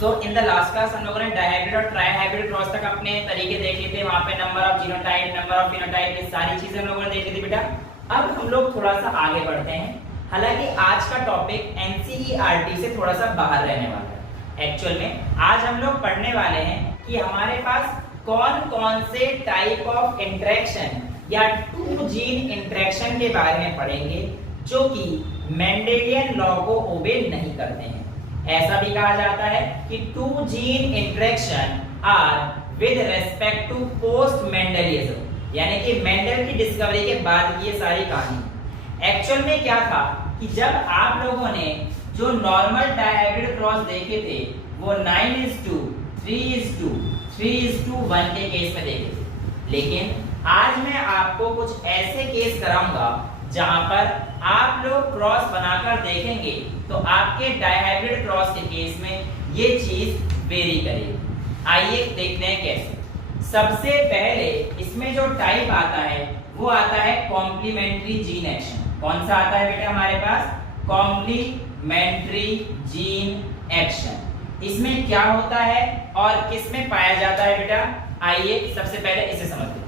So in the last class हम लोगों ने डायहाइब्रिड और ट्राइहाइब्रिड क्रॉस तक अपने तरीके देख लिए थे। वहां पे number of genotype, number of phenotype, ये सारी चीजें हम लोगों ने देख ली थी बेटा। अब हम लोग थोड़ा सा आगे बढ़ते हैं। हालांकि आज का टॉपिक एनसीईआरटी से थोड़ा सा बाहर रहने वाला है। एक्चुअल में आज हम लोग पढ़ने वाले हैं कि हमारे पास कौन कौन से टाइप ऑफ इंटरेक्शन या टू जीन इंटरेक्शन के बारे में पढ़ेंगे जो कि मेंडेलियन लॉ को ओबे नहीं करते हैं। ऐसा भी कहा जाता है कि two gene interaction are with respect to post Mendelism, यानी कि मेंडल की डिस्कवरी के बाद की ये सारी कहानी। एक्चुअल में क्या था कि जब आप लोगों ने जो नॉर्मल डायहाइब्रिड क्रॉस देखे थे वो 9:2, 3:2, 3:1 के केस में देखे थे, लेकिन आज मैं आपको कुछ ऐसे केस कराऊंगा जहां पर आप लोग क्रॉस बनाकर देखेंगे तो आपके डायहाइब्रिड क्रॉस के केस में ये चीज वेरी करेगी। आइए देखते हैं कैसे। सबसे पहले इसमें जो टाइप आता है वो आता है कॉम्प्लीमेंट्री जीन एक्शन। कौन सा आता है बेटा हमारे पास? Complementary gene action. इसमें क्या होता है और किस में पाया जाता है बेटा? आइए सबसे पहले इसे समझते हैं।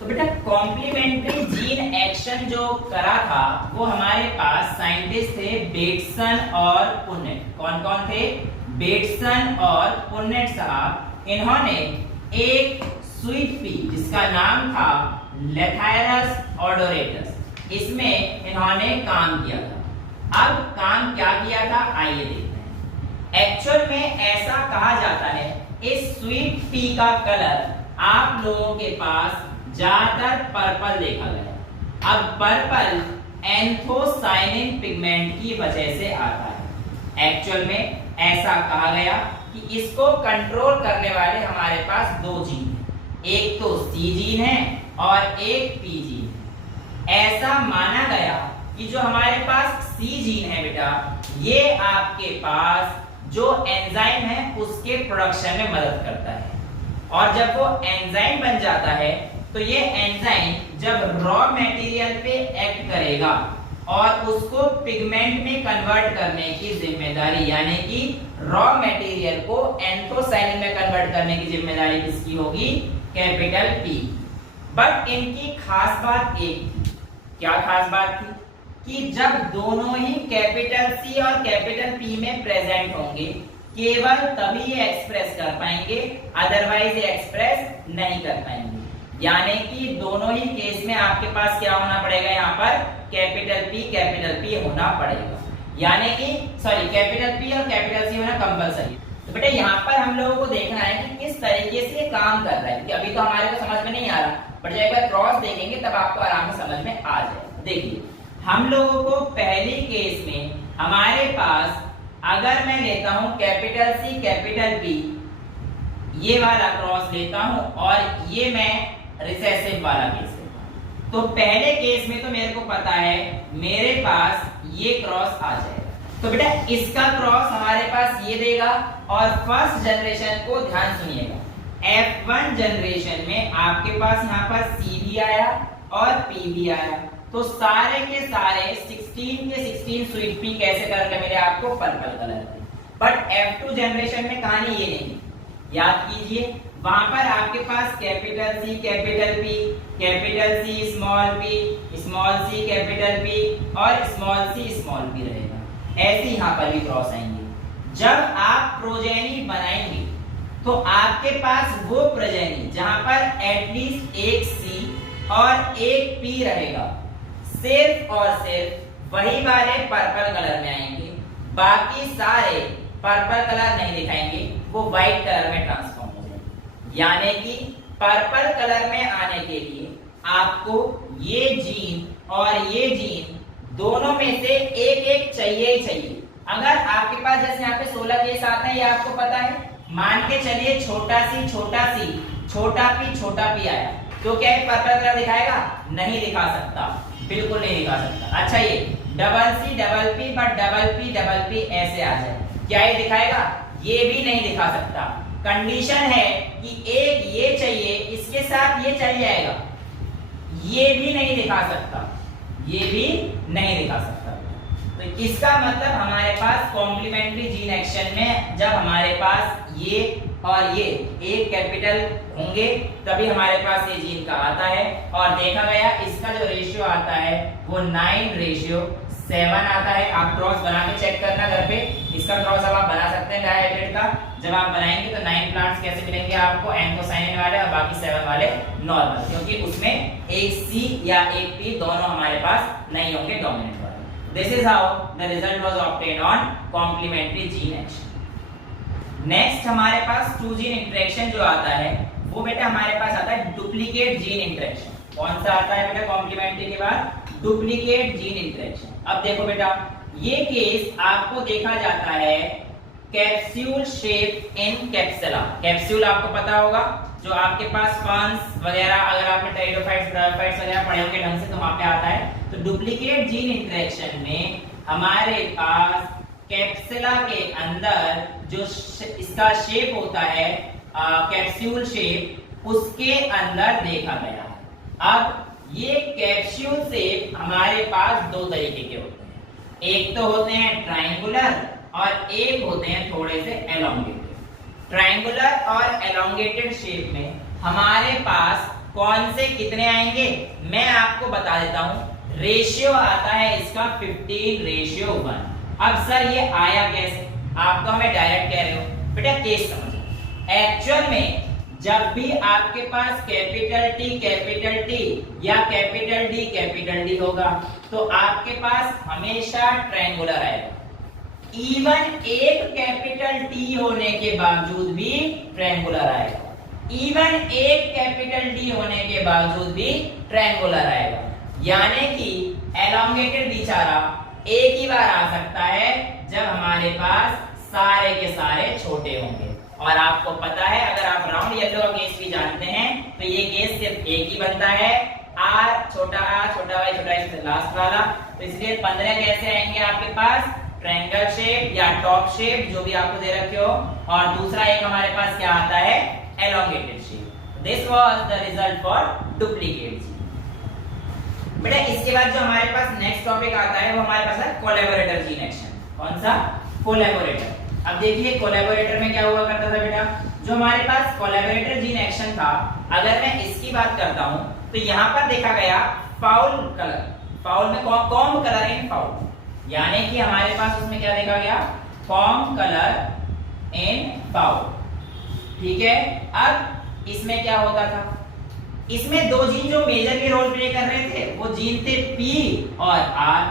तो बेटा कॉम्प्लीमेंट्री जीन एक्शन जो करा था वो हमारे पास साइंटिस्ट थे बेटसन और पुन्नेट। कौन कौन थे? बेटसन और पुन्नेट साहब। इन्होंने एक स्वीट पी जिसका नाम था लेथायरस ओडोरेटस, इसमें इन्होंने काम किया था। अब काम क्या किया था आइए देखते हैं। एक्चुअल में ऐसा कहा जाता है इस स्वीट पी का कलर आप लोगों के पास ज्यादातर पर्पल देखा गया। अब पर्पल एंथोसाइनिन पिगमेंट की वजह से आता है। एक्चुअल में ऐसा कहा गया कि इसको कंट्रोल करने वाले हमारे पास दो जीन हैं, एक तो सी जीन है और एक पी जीन है। ऐसा माना गया कि जो हमारे पास सी जीन है बेटा, ये आपके पास जो एंजाइम है उसके प्रोडक्शन में मदद करता है, और जब वो एंजाइम बन जाता है तो ये एंजाइम जब रॉ मटेरियल पे एक्ट करेगा और उसको पिगमेंट में कन्वर्ट करने की जिम्मेदारी, यानी कि रॉ मटेरियल को एंथोसाइनिन में कन्वर्ट करने की जिम्मेदारी किसकी होगी? Capital P. बट इनकी खास बात एक थी। क्या खास बात थी? कि जब दोनों ही कैपिटल सी और कैपिटल पी में प्रेजेंट होंगे केवल तभी ये एक्सप्रेस कर पाएंगे, अदरवाइज ये एक्सप्रेस नहीं कर पाएंगे। यानी कि दोनों ही केस में आपके पास क्या होना पड़ेगा? यहाँ पर कैपिटल पी होना पड़ेगा, यानी कि सॉरी कैपिटल पी और कैपिटल सी होना कंपलसरी। तो बेटा यहाँ पर हम लोगों को देखना है कि किस तरीके से काम कर रहा है, कि अभी तो हमारे को समझ में नहीं आ रहा, बट जब एक बार क्रॉस देखेंगे तब आपको आराम से समझ में आ जाएगा। देखिए हम लोगों को पहली केस में हमारे पास अगर मैं लेता हूं कैपिटल सी कैपिटल पी, ये वाला क्रॉस लेता हूं और ये मैं रिसेसिव वाला केस है, तो पहले केस में तो मेरे को पता है मेरे पास ये क्रॉस आ जाएगा। तो बेटा इसका क्रॉस हमारे पास ये देगा, और फर्स्ट जनरेशन को ध्यान सुनिएगा, F1 जनरेशन में आपके पास यहाँ पर C भी आया और P भी आया, तो सारे के सारे 16 के 16 स्वीट पी कैसे कलर मिले आपको? पर्पल कलर में। बट F2 जनरेशन में कहानी ये नहीं, याद कीजिए वहां पर आपके पास capital C capital P, capital C small C capital P और स्मॉल पी रहेगा। ऐसे यहाँ पर भी क्रॉस आएंगे। जब आप प्रोजेनी बनाएंगे तो आपके पास वो प्रोजेनी जहां पर एटलीस्ट एक सी और एक पी रहेगा, सिर्फ और सिर्फ वही वाले पर्पल कलर में आएंगे, बाकी सारे पर्पल कलर नहीं दिखाएंगे, वो व्हाइट कलर में ट्रांसफॉर्म हो जाएंगे। यानी कि पर्पल कलर में आने के लिए आपको ये जीन और ये जीन दोनों में से एक एक चाहिए ही चाहिए। अगर आपके पास जैसे यहाँ पे 16 केस आते हैं, ये आपको पता है, मान के चलिए छोटा सी छोटा पी आया, तो क्या ये पर्पल कलर दिखाएगा? नहीं दिखा सकता, बिल्कुल नहीं दिखा सकता। अच्छा ये double C double P but double P ऐसे आ जाए, क्या ये दिखाएगा? ये भी नहीं दिखा सकता। कंडीशन है कि एक ये चाहिए, इसके साथ ये चल जाएगा, ये भी नहीं दिखा सकता, ये भी नहीं दिखा सकता। तो इसका मतलब हमारे पास कॉम्प्लीमेंट्री जीन एक्शन में जब हमारे पास ये और ये एक कैपिटल होंगे तभी हमारे पास ये जीन का आता है। और देखा गया इसका जो रेशियो आता है वो 9:7 आता है। आप क्रॉस बना के चेक करना घर पे, इसका क्रॉस अब आप बना सकते हैं डायहाइब्रिड का। जब आप बनाएंगे तो 9 प्लांट्स कैसे मिलेंगे आपको, एंथोसायनिन वाले और बाकी 7 वाले नॉर्मल, क्योंकि उसमें एक C या एक P दोनों हमारे पास नहीं होंगे डोमिनेंट वाले। This is how the result was obtained on complementary gene action. Next हमारे पास टू जीन इंटरेक्शन जो आता है वो बेटा हमारे पास आता है डुप्लीकेट जीन इंटरेक्शन। कौन सा आता है बेटा कॉम्प्लीमेंट्री के बाद, डुप्लीकेट जीन इंटरेक्शन। अब देखो बेटा ये केस आपको देखा जाता है कैप्सूल शेप इन कैप्सुला। कैप्सूल आपको पता होगा जो आपके पास फर्न्स वगैरह, अगर आपने टेरिडोफाइट्स ब्रायोफाइट्स वगैरह पढ़े होंगे ढंग से तो वहां पे आता है। तो डुप्लीकेट जीन इंटरेक्शन में हमारे पास कैप्सुला के अंदर जो इसका शेप होता है कैप्सूल शेप, उसके अंदर देखा गया। अब ये कैप्सूल शेप हमारे पास दो तरीके के होते हैं, एक तो होते हैं ट्रायंगुलर और एक होते हैं थोड़े से एलोंगेटेड। ट्रायंगुलर और एलोंगेटेड शेप में हमारे पास कौन से कितने आएंगे मैं आपको बता देता हूं। रेशियो आता है इसका 15:1। अब सर ये आया कैसे, आप तो हमें डायरेक्ट कह रहे हो, बेटा केस समझो। एक्चुअल में जब भी आपके पास कैपिटल टी या कैपिटल डी होगा तो आपके पास हमेशा ट्रायंगुलर आएगा। इवन एक कैपिटल टी होने के बावजूद भी ट्रायंगुलर आएगा, इवन एक कैपिटल डी होने के बावजूद भी ट्रायंगुलर आएगा। यानी कि एलोंगेटेड बेचारा एक ही बार आ सकता है जब हमारे पास सारे के सारे छोटे होंगे। और आपको पता है अगर आप राउंड येलो का केस भी जानते हैं तो ये केस सिर्फ एक ही बनता है, आर छोटा वाई लास्ट वाला। तो इसलिए 15 कैसे आएंगे आपके पास, ट्रायंगल शेप या टॉप शेप जो भी आपको दे रखे हो, और दूसरा एक हमारे पास क्या आता है elongated shape. This was the result for duplicate. बेटा इसके बाद जो हमारे पास नेक्स्ट टॉपिक आता है वो हमारे पास है कोलैबोरेटर जीन एक्शन। कौन सा, कोलैबोरेटर। अब देखिए कोलैबोरेटर में क्या हुआ करता था बेटा, जो हमारे पास कोलैबोरेटर जीन एक्शन था, अगर मैं इसकी बात करता हूं तो यहां पर देखा गया फाउल कलर, फाउल में कॉम्ब कलर इन फाउल, यानी कि हमारे पास उसमें क्या देखा गया, कॉम्ब कलर इन फाउल। ठीक है, अब इसमें क्या होता था, इसमें दो जीन जो मेजरली रोल प्ले कर रहे थे वो जीन थे पी और आर।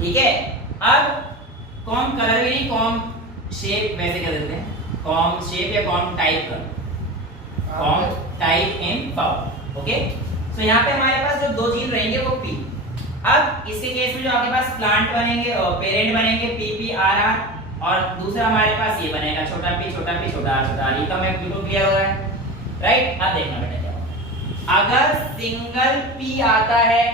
ठीक है, अब कॉम कलर भी नहीं, कॉम शेप वैसे कह देते हैं, कॉम शेप या comb type, comb type in fowl. Okay, so यहाँ पे हमारे पास जो दो जीन रहेंगे वो पी। अब इसके केस में जो आपके पास प्लांट बनेंगे और पेरेंट बनेंगे पी आर आर, और दूसरा हमारे पास ये बनेगा छोटा पी छोटा आर। ये तो हमें बिल्कुल क्लियर हो रहा है, राइट। अब देखना बेटा क्या होगा, अगर सिंगल पी आता है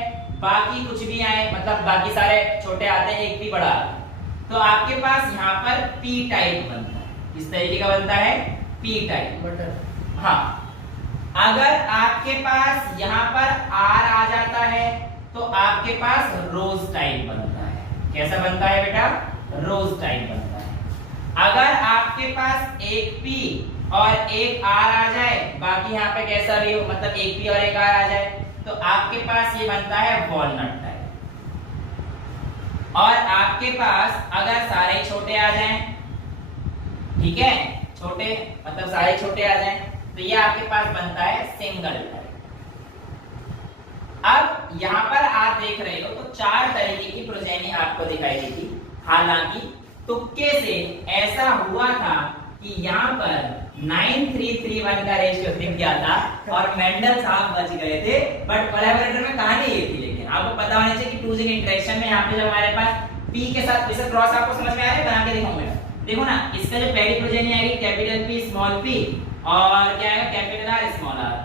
बाकी कुछ भी आए, मतलब बाकी सारे छोटे आते हैं एक पी बड़ा आता है, तो आपके पास यहाँ पर पी टाइप बनता है। इस तरीके का बनता है पी टाइप। हाँ, अगर आपके पास यहाँ पर आर आ जाता है तो आपके पास रोज टाइप बनता है। कैसा बनता है बेटा, रोज टाइप बनता है। अगर आपके पास एक पी और एक आर आ जाए, बाकी यहाँ पे कैसा भी हो, मतलब एक पी और एक आर आ जाए, तो आपके पास ये बनता है वॉलनट टाइप। और आपके पास अगर सारे छोटे आ जाएं, ठीक है, छोटे मतलब सारे छोटे आ जाएं, तो ये आपके पास बनता है सिंगल टाइप। अब यहाँ पर आप देख रहे हो तो चार तरीके की प्रोजेनी आपको दिखाई देती। हालांकि तुक्के से ऐसा हुआ था कि यहाँ पर 9331 का रेशियो दिख गया था और मेंडल साहब बच गए थे, बट कोलैबोरेटर में कहानी ये थी। लेकिन आपको पता होना चाहिए कि टू जीन इंटरेक्शन में यहाँ पे जब हमारे पास पी के साथ जैसे क्रॉस, आपको समझ में आ रहा है, बना के दिखाऊंगा। देखो ना, इसका जो पहली प्रोजेनी आएगी कैपिटल पी स्मॉल पी, और क्या आएगा capital R small R,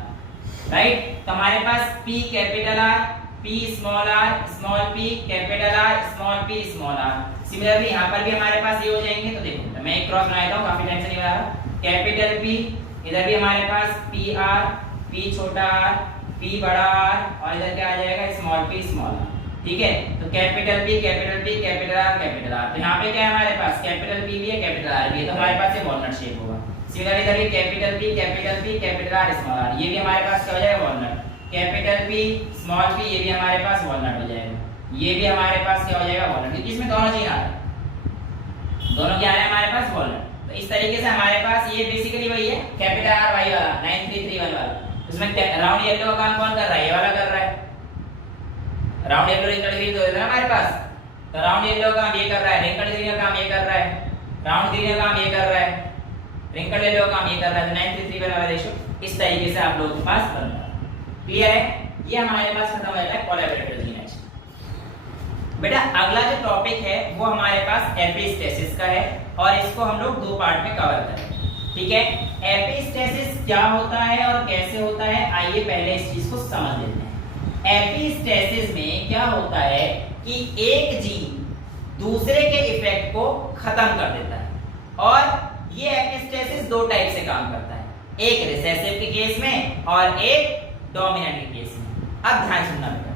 right. तो हमारे पास P capital R, P small P capital R, small P small R. Similarly यहाँ पर भी हमारे पास ये हो जाएंगे। तो देखो मैं एक क्रॉस बनाता हूँ, काफी टाइम से नहीं बना रहा। कैपिटल पी, इधर भी हमारे पास पी आर, पी छोटा आर, पी बड़ा आर, और इधर क्या आ जाएगा स्मॉल पी स्मॉल आर। ठीक है, तो तो capital P capital P capital are capital R. तो यहाँ पे क्या है हमारे पास कैपिटल पी भी है कैपिटल आर भी है, तो हमारे पास ये वॉलनट शेप होगा। सिमिलरली इधर भी capital P capital R small R, ये भी हमारे पास क्या हो जाएगा walnut. Capital P small P ये भी हमारे पास वॉलनट हो जाएगा, ये भी हमारे पास क्या हो जाएगा वॉलनट, क्योंकि इसमें दोनों चीज आ रहा है, दोनों क्या आ रहा है हमारे पास वॉलनट। तो इस तरीके से हमारे पास ये बेसिकली वही है कैपिटल आर वाई वाला 9331 वाला। उसमें राउंड येलो का काम कौन कर रहा है, ये वाला कर रहा है। राउंड येलो रिंकल ग्रीन तो है हमारे पास, तो राउंड येलो का काम ये कर रहा है, रिंकल ग्रीन का काम ये कर रहा है, राउंड ग्रीन का काम ये कर रहा है, रिंकल येलो का काम ये कर रहा है। 9331 वाला रेशियो इस तरीके से आप लोगों के पास बन रहा है। क्लियर है, ये हमारे पास खत्म हो जाता है कोलैबोरेटिव रीजन। बेटा अगला जो टॉपिक है वो हमारे पास एपिस्टेसिस का है और इसको हम लोग दो पार्ट में कवर करेंगे, ठीक है। एपिस्टेसिस क्या होता है और कैसे होता है, आइए पहले इस चीज को समझ लेते हैं। एपिस्टेसिस में क्या होता है कि एक जीन दूसरे के इफेक्ट को खत्म कर देता है और ये एपिस्टेसिस दो टाइप से काम करता है, एक रिसेसिव के केस में और एक डोमिनेंट के केस में। अब ध्यान सुनना बेटा,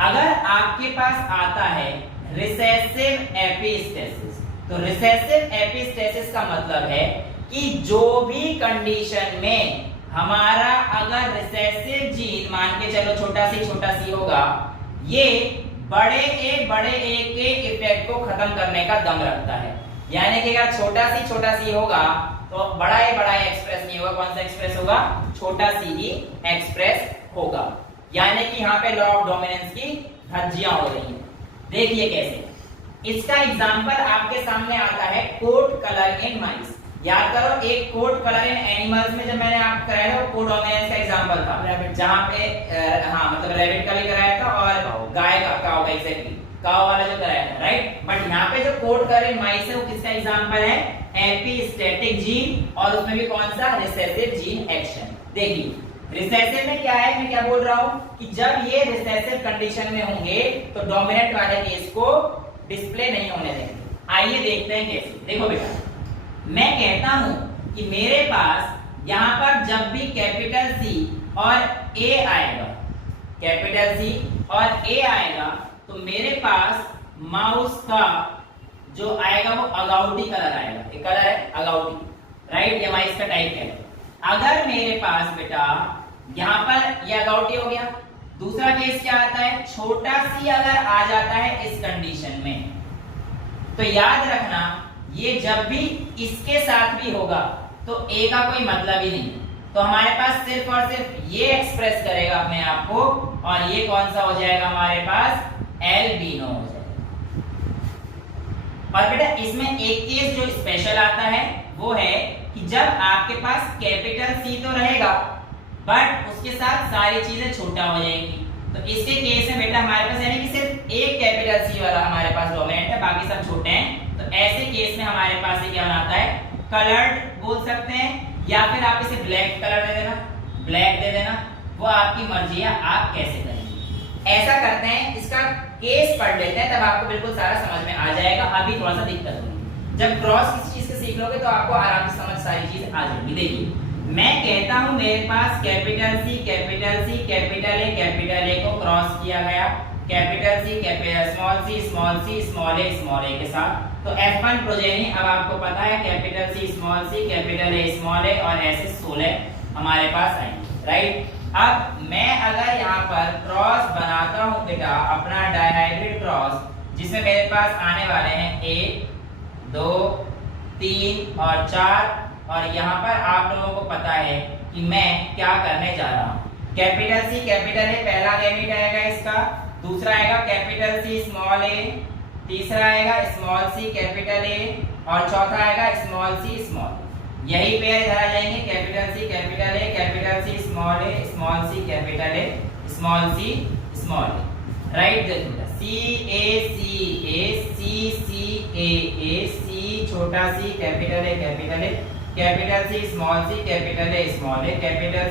अगर आपके पास आता है रिसेसिव एपिस्टेसिस, तो रिसेसिव एपिस्टेसिस का मतलब है कि जो भी कंडीशन में हमारा अगर रिसेसिव जीन मान के चलो छोटा सी होगा, ये बड़े ए के इफेक्ट को खत्म करने का दम रखता है। यानी कि अगर छोटा सी होगा तो बड़ा ए एक्सप्रेस नहीं होगा, कौन सा एक्सप्रेस होगा, छोटा सी ही एक्सप्रेस होगा। यानी कि यहाँ पे लॉ ऑफ डोमिनेंस की धज्जियां हो रही हैं। देखिए कैसे, इसका एग्जांपल आपके सामने आता है कोट कलर इन माइस। याद करो एक कोट कलर इन एनिमल्स में जब मैंने आपको कराया था कोट डोमिनेंस का एग्जांपल था, जहां पे मतलब रैबिट का भी कराया था और गाय का काऊ का एग्जैक्टली काऊ वाला जो कराया था, राइट। बट यहाँ पे जो कोट कलर इन माइस है वो किसका एग्जांपल है, एपिस्टेटिक जीन, और उसमें भी कौन सा, रिसेसिव जीन एक्शन। देखिए रिसेसिव में क्या है, मैं क्या बोल रहा हूं कि जब ये रिसेसिव कंडीशन में होंगे तो डोमिनेंट वाले केस को डिस्प्ले नहीं होने देंगे। आइए देखते हैं कैसे। देखो बेटा, मैं कहता हूं कि मेरे पास यहां पर जब भी कैपिटल सी और ए आएगा, कैपिटल सी और ए आएगा, तो मेरे पास माउस का जो आएगा वो अगाउटी कलर आएगा। ये कलर है अगाउटी, राइट, ये माउस का टाइप है। अगर मेरे पास बेटा यहाँ पर ये अगाउटी हो गया, दूसरा केस क्या आता है, छोटा सी अगर आ जाता है इस कंडीशन में, तो याद रखना ये जब भी इसके साथ भी होगा तो ए का कोई मतलब ही नहीं, तो हमारे पास सिर्फ और सिर्फ ये एक्सप्रेस करेगा अपने आप को, और ये कौन सा हो जाएगा हमारे पास, एल्बिनो हो जाएगा। और बेटा इसमें एक केस जो स्पेशल आता है वो है कि जब आपके पास कैपिटल सी तो रहेगा बट उसके साथ सारी चीजें छोटा हो जाएंगी, तो इसके केस में बेटा हमारे पास यानी कि सिर्फ एक कैपिटल सी वाला हमारे पास डोमिनेंट है, बाकी सब छोटे हैं। तो ऐसे केस में हमारे पास क्या बनाता है, कलर्ड बोल सकते हैं, या फिर आप इसे ब्लैक कलर दे देना, ब्लैक दे देना, वो आपकी मर्जी है, आप कैसे करेंगे। ऐसा करते हैं, इसका केस पढ़ लेते हैं, तब आपको बिल्कुल सारा समझ में आ जाएगा। अभी थोड़ा सा दिक्कत होगी, जब क्रॉस किसी चीज से सीख लोगे तो आपको आराम से समझ सारी चीज आ जाएगी। देखिए मैं कहता हूं मेरे पास कैपिटल सी कैपिटल ए को क्रॉस किया गया, कैपिटल सी स्मॉल ए के साथ, तो F1 प्रोजेनी अब आपको पता है capital C capital A small A और ऐसे 16 हमारे पास आएंगे, राइट। अब मैं अगर यहाँ पर क्रॉस बनाता हूँ बेटा अपना डायहाइब्रिड क्रॉस, जिसमें मेरे पास आने वाले हैं 1 2 3 और 4, और यहाँ पर आप लोगों को पता है कि मैं क्या करने जा रहा हूँ। कैपिटल सी कैपिटल ए पहला लिमिट आएगा इसका, दूसरा आएगा कैपिटल सी स्मॉल ए, तीसरा आएगा स्मॉल सी कैपिटल ए, और चौथा आएगा स्मॉल सी स्मॉल। यही पेयर इधर आ जाएंगे, capital C capital A, capital C small A, small C capital A, small C small A, right. C A C छोटा C capital A, capital C small A, capital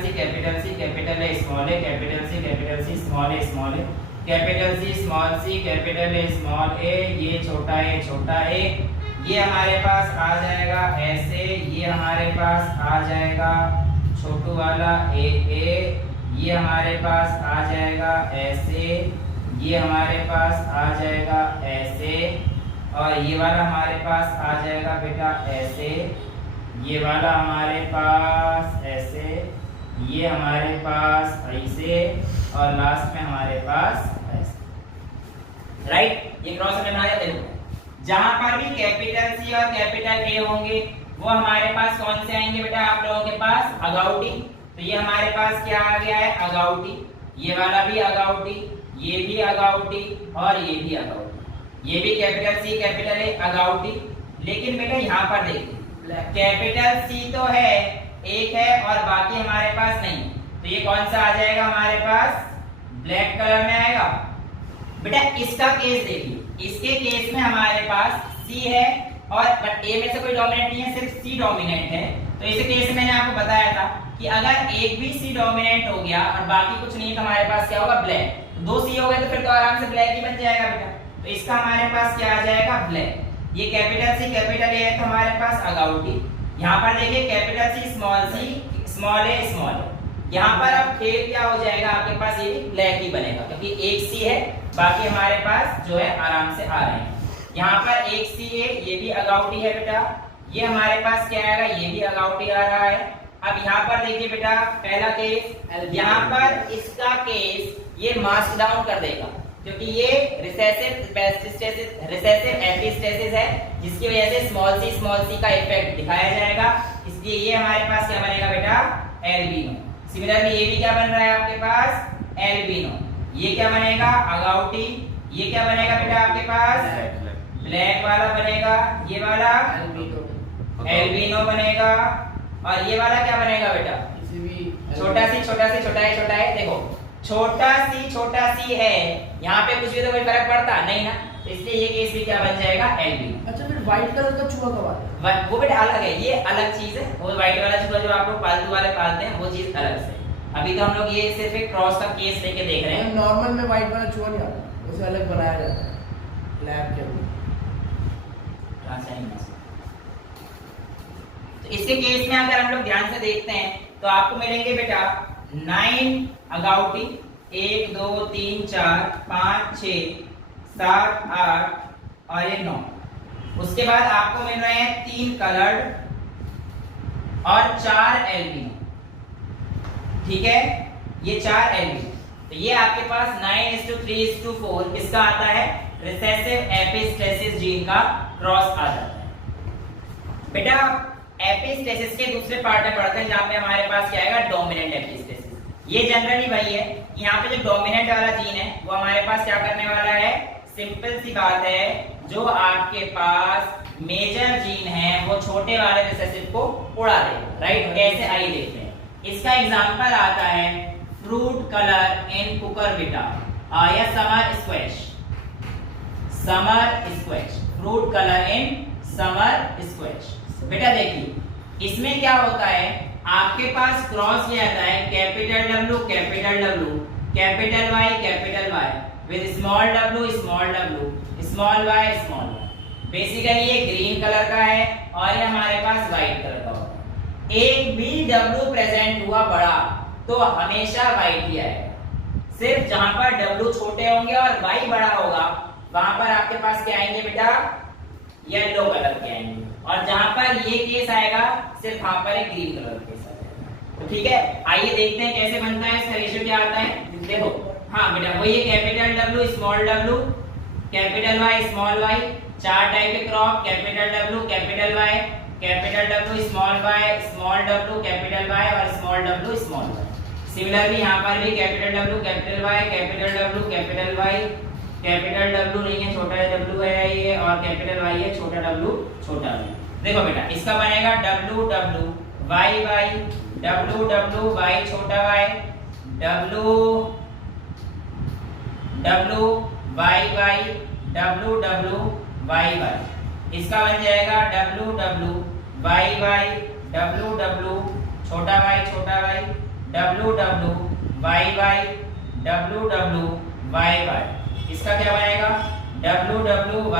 C capital A, capital A small A, capital C small A, capital C capital A small A, ये छोटा ए, ये हमारे पास आ जाएगा ऐसे, ये हमारे पास आ जाएगा छोटू वाला ए, ये हमारे पास आ जाएगा ऐसे, ये हमारे पास आ जाएगा ऐसे, और ये वाला हमारे पास आ जाएगा बेटा ऐसे, ये वाला हमारे पास ऐसे, ये हमारे पास ऐसे, और लास्ट में हमारे पास ऐसे। राइट, ये क्रॉस हमने बनाया। देखो जहां पर भी कैपिटल सी और कैपिटल ए होंगे वो हमारे पास कौन से आएंगे बेटा आप लोगों के पास? अगाउटी। तो ये हमारे पास क्या आ गया है? अगाउटी। ये वाला भी अगाउटी, ये भी अगाउटी, और ये भी अगाउटी। ये भी कैपिटल सी कैपिटल ए अगाउटी। लेकिन बेटा यहाँ पर देखिए कैपिटल सी तो है, एक है, और बाकी हमारे पास नहीं। तो ये कौन सा आ जाएगा हमारे पास? ब्लैक कलर में आएगा। बेटा इसका केस देखिए, इसके केस में हमारे पास सी है और ए में से कोई डोमिनेंट नहीं है, सिर्फ सी डोमिनेंट है। तो इस केस में मैंने आपको बताया था कि अगर एक भी सी डोमिनेंट हो गया और बाकी कुछ नहीं, तो हमारे पास क्या होगा? ब्लैक। तो दो सी हो गए तो फिर तो आराम से ब्लैक ही बन जाएगा बेटा। तो इसका हमारे पास क्या आ जाएगा? ब्लैक। ये कैपिटल सी कैपिटल ए है तो हमारे पास अगाउटी। यहाँ पर देखिए capital C small A small ए। यहाँ पर अब खेल क्या हो जाएगा आपके पास? ये ब्लैक ही बनेगा क्योंकि एक सी है, बाकी हमारे पास जो है आराम से आ रहे हैं। यहाँ पर एक सी है, ये भी अगाउटी है बेटा। ये हमारे पास क्या आएगा? ये भी अगाउटी आ रहा है। अब यहाँ पर देखिए बेटा पहला केस, यहाँ पर इसका केस ये मास्क डाउन कर देगा क्योंकि ये रिसेसिव एपिस्टेसिस है, जिसकी वजह से स्मॉल सी का इफेक्ट दिखाया जाएगा। इसलिए ये हमारे पास क्या बनेगा बेटा? एल्बिनो। सिमिलरली ये भी क्या बन रहा है आपके पास? एल्बिनो। ये क्या बनेगा? अगाउटी। ये क्या बनेगा बेटा आपके पास? ब्लैक वाला बनेगा। ये वाला एल्बिनो बनेगा। और ये वाला क्या बनेगा बेटा? छोटा सी छोटा है। देखो छोटा सी है, यहाँ पे कुछ भी तो कोई फर्क पड़ता नहीं ना, तो इसलिए ये केस भी क्या बन जाएगा? एल्बिनो। अच्छा फिर व्हाइट कलर का चूहा कब आता है? वो बेटा अलग है, ये अलग चीज है। वो व्हाइट वाला चूहा जो आप लोग पालतू वाले पालते हैं वो चीज अलग से। अभी तो हम लोग ये सिर्फ एक क्रॉस का केस लेके देख रहे हैं। नॉर्मल में व्हाइट वाला चूहा नहीं आता, उसे अलग बनाया जाता है लैब के अंदर। तो इसके केस में अगर हम लोग ध्यान से देखते हैं तो आपको मिलेंगे बेटा 9 अगाउटी, 1 2 3 4 5 6 7 8 और ये 9। उसके बाद आपको मिल रहे हैं 3 कलर्ड और 4 एल्बिनो। ठीक है, ये 4 एल्बिनो। तो ये आपके पास 9:3:4 किसका आता है? रिसेसिव एपिस्टेसिस जीन का क्रॉस आ जाता है। बेटा एपिस्टेसिस के दूसरे पार्ट में पढ़ते हैं जहां पे हमारे पास क्या आएगा? Dominant epistasis. ये जनरली वही है, यहाँ पे जो डोमिनेंट वाला जीन है वो हमारे पास क्या करने वाला है? सिंपल सी बात है, जो आपके पास मेजर जीन है वो छोटे वाले रिसेसिव को उड़ा देगा। राइट, कैसे? आइए देखते हैं। इसका एग्जांपल आता है फ्रूट कलर इन कुकुरबिटा या summer squash. Fruit colour in summer squash. बेटा देखिए इसमें क्या होता है, आपके पास क्रॉस किया जाता है capital W capital Y with small w small y। Basically ये ग्रीन कलर का है और ये हमारे पास व्हाइट कलर का होता है। एक भी W प्रेजेंट हुआ बड़ा तो हमेशा व्हाइट ही आएगा। सिर्फ जहां पर W छोटे होंगे और Y बड़ा होगा वहां पर आपके पास क्या आएंगे बेटा? येलो कलर के आएंगे। और जहां पर ये केस आएगा सिर्फ वहां पर एक ग्रीन कलर केस आएगा। तो ठीक है, आइए देखते हैं कैसे बनता है, इसका रेशियो क्या आता है। देखो हाँ बेटा वही है, capital W capital Y small y। 4 type के crop, capital W capital Y small w capital Y और स्मॉल w। सिमिलरली यहाँ पर भी capital W capital Y capital Y capital W नहीं है, छोटा W है ये, और कैपिटल Y है, छोटा W छोटा w। देखो बेटा इसका बनेगा W Y छोटा y, W Y। इसका बन जाएगा W छोटा y W Y। इसका क्या बनेगा? W Y।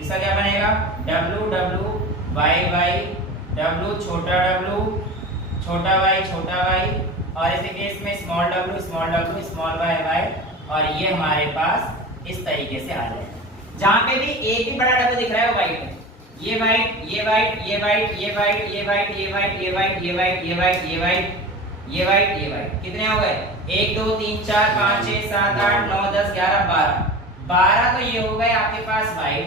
इसका क्या बनेगा? W W छोटा y, और इसी केस में स्मॉल w स्मॉल y और ये हमारे पास इस तरीके से आ जाएगा। जहां पे भी एक भी बड़ा W दिख रहा है वो वाइट है। ये वाइट, ये वाइट, ये वाइट, ये वाइट, ये वाइट, ये वाइट, ये वाइट, ये वाइट, ये वाइट, ये वाइट, ये वाइट, ये वाइट, कितने हो गए? 1 2 3 4 5 6 7 8 9 10 11 12। 12 तो ये हो गए आपके पास वाइट,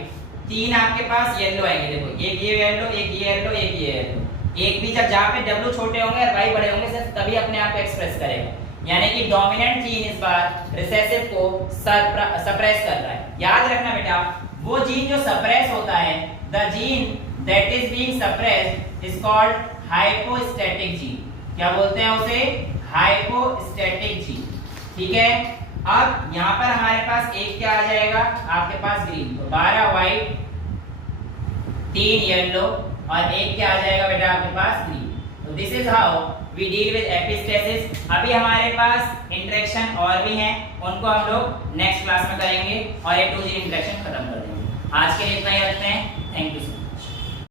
3 आपके पास येलो आएंगे। देखो एक ये येलो, एक ये येलो, एक ये येलो। एक भी जब जहां पे W छोटे होंगे और Y बड़े होंगे सिर्फ तभी अपने आप को एक्सप्रेस करेगा। यानी कि डोमिनेंट जीन इस बार रिसेसिव को सप्रेस कर रहा है। याद रखना बेटा, वो जीन जो सप्रेस होता है, the gene that is being suppressed is called hypostatic gene. क्या बोलते हैं उसे? Hypostatic gene. ठीक है, अब यहां पर हमारे पास एक क्या आ जाएगा आपके पास ग्रीन, तो 12 व्हाइट 3 येलो और एक क्या आ जाएगा बेटा आपके पास ग्रीन। तो this is how we deal with epistasis. अभी हमारे पास इंटरेक्शन और भी हैं, उनको हम लोग नेक्स्ट क्लास में करेंगे और ये 2G इंटरेक्शन खत्म कर देंगे। आज के लिए इतना ही रखते हैं। Thank you so much.